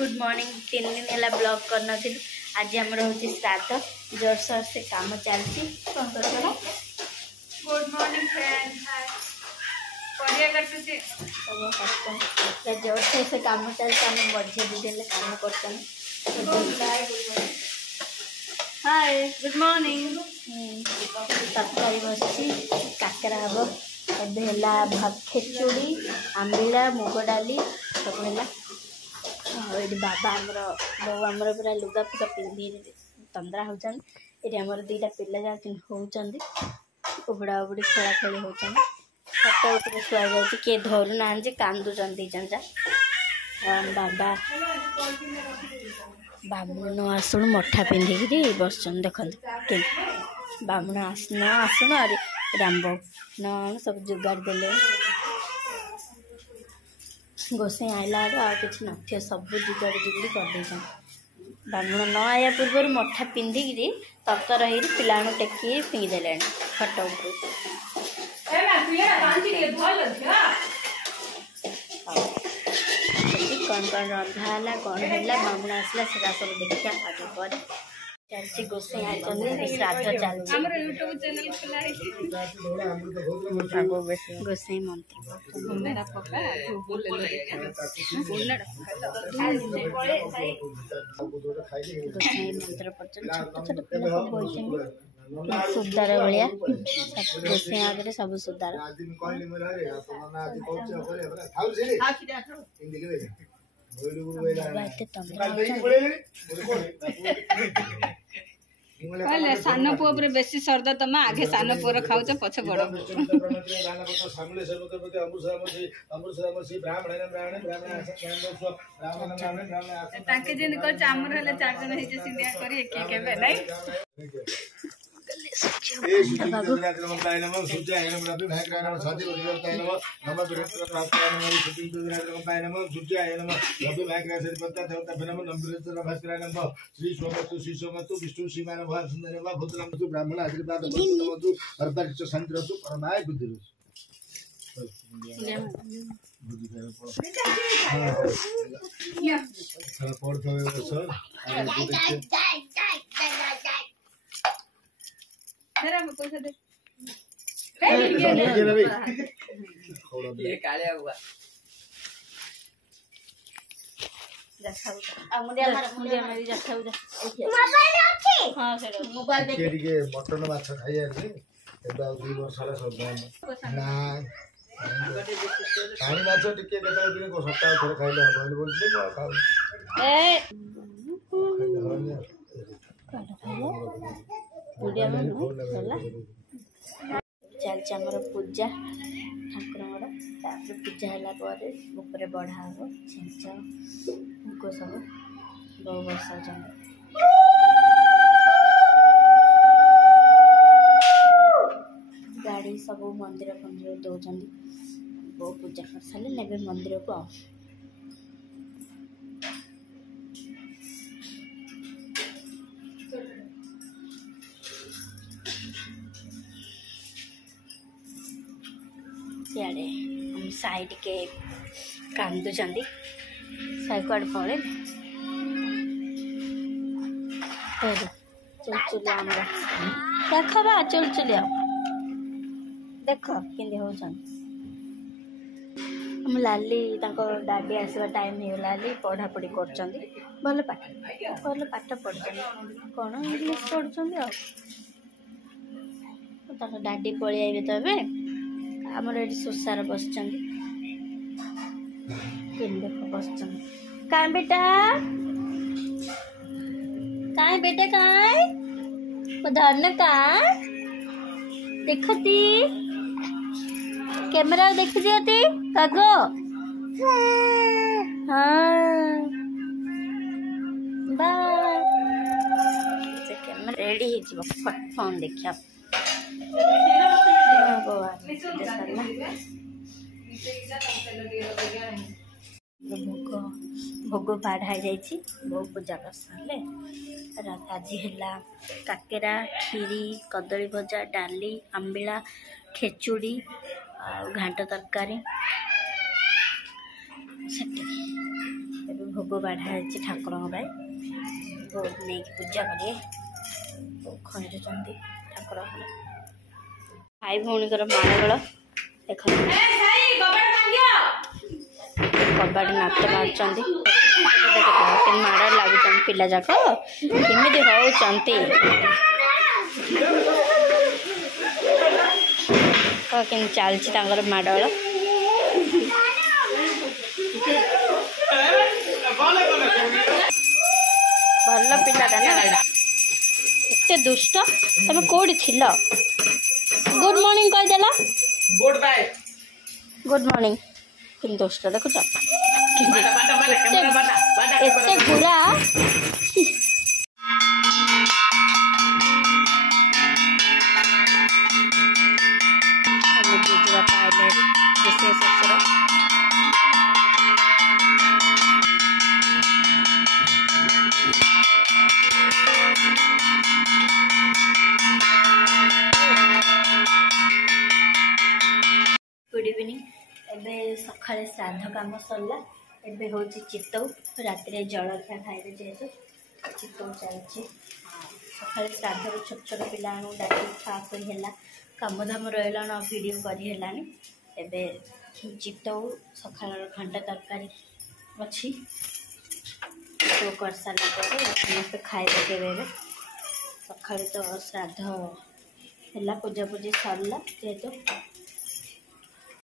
good morning 3 दिन है blog करना आज आम हूँ श्राद्ध जोर सोर से काम चलती कौन कर गुड मॉर्निंग फ्रेंड जोर से काम चलती आम मझे दीदी काम कर हाय गुड मॉर्निंग तरकारी बस काकरा हम भात खेचुड़ी आंबिला मुग डाली सब है ये बाबा आमर बो आमर पूरा लुगा फुगा पिंधि तंद्रा होती आमर दीटा पिला होती उबड़ा उबड़ी खेला खेली होती हाथ उपर शुआ जाए किए धरू ना कांदुचन दी जन बाबा बामुण न आसुण मठा पिंधिकी बस देखते के बामुण न आसुण अरे रामबो न सब जुगाड़ देले गोसाई आइला कि नथियो सब जुगाड़ जुगड़ी कर बामुण न आया पूर्व मठा पिंधिकी ततर हो पिला टेकी फिंगिदे खट उपर कौन कौन रंधा है कौन है बामुण आसला से सब देखा आगे पर चलती गोसाई आई श्राद्ध चलती गोसाई मंत्र गोसाई मंत्र पढ़ते छोट छोट पिला सुधार भाया गोसाई आगे सब सुधार सान पुओ पर बेसी सर्द तुम आगे सान पुओ खाऊ पछे बड़ चामर हेले 4 जन हेजे सिंधिया करी एक केबे नै विष्णु श्रीमान ब्राह्मण आशीर्वाद शांति परमाय बुद्धि ये कालिया हुआ मटन माछ खाई दुई वर्ष पानी माछ टिके सप्ताह थोड़े खाइले हम बोलते चलती आमर पूजा ठाकुर पूजा है ऊपर बढ़ा हम छिंच भोग सब बो बसा गाड़ी सब मंदिर फंदिर दौरान बो पूजा कर सारे ने मंदिर को सियाड़े हम साइड के कांदुं साई कड़े पड़े चुलचुलिया देख बा चुलचुलिया देख कि हम लाली डाडी आसवा टाइम होगा पढ़ा पढ़ी कर भल पाठ पढ़ कौन इंग्लिश पढ़ुं डाडी पलि आइबे तो आमर ये सुसार बस देख बस कहीं बेटा धरन का देखती कैमरा देखी दियती कागो हाँ बाय कैमरा रेडी हो फट फोन देखिया भोग बाढ़ा जाइए भो पूजा कर सारे आज है काकेरा खीरी कदली भजा डाली आंबिला खेचुड़ी घाट तरकारी भोग बाढ़ा ठाकुर भोग नहीं पूजा करेंगे खंजुंट ठाकुर भाई भौणी माड़गोल देख कबाड़ नाच मार्च माड़ लगुच पिला जाक केमी होती चलती माड़गोल भल पिलाटा ना एते दुष्ट तमे कोठी थिल गुड मॉर्निंग कहदेला गुड बाय गुड मॉर्निंग कि दुष्ट देखुच एते गुरा पाइले विशेष अवसर गुड इवनिंग एबे सकाळे श्राद्ध काम सरला एबे होची चित्तौ रात्रि जलखिया खाइबे जेहेतु चित्तौ चलछि सकाळे श्राद्ध छोट छोट पिला डाकी खा खोई हैला काम धाम रहा वीडियो करी हेलानी एबे चित्तौ सकाळ घंटा तरकारी अच्छी तो कर सारा समस्त खाए पकेबे सकाळे तो श्राद्ध है पूजा पूजी सरला जेहेतु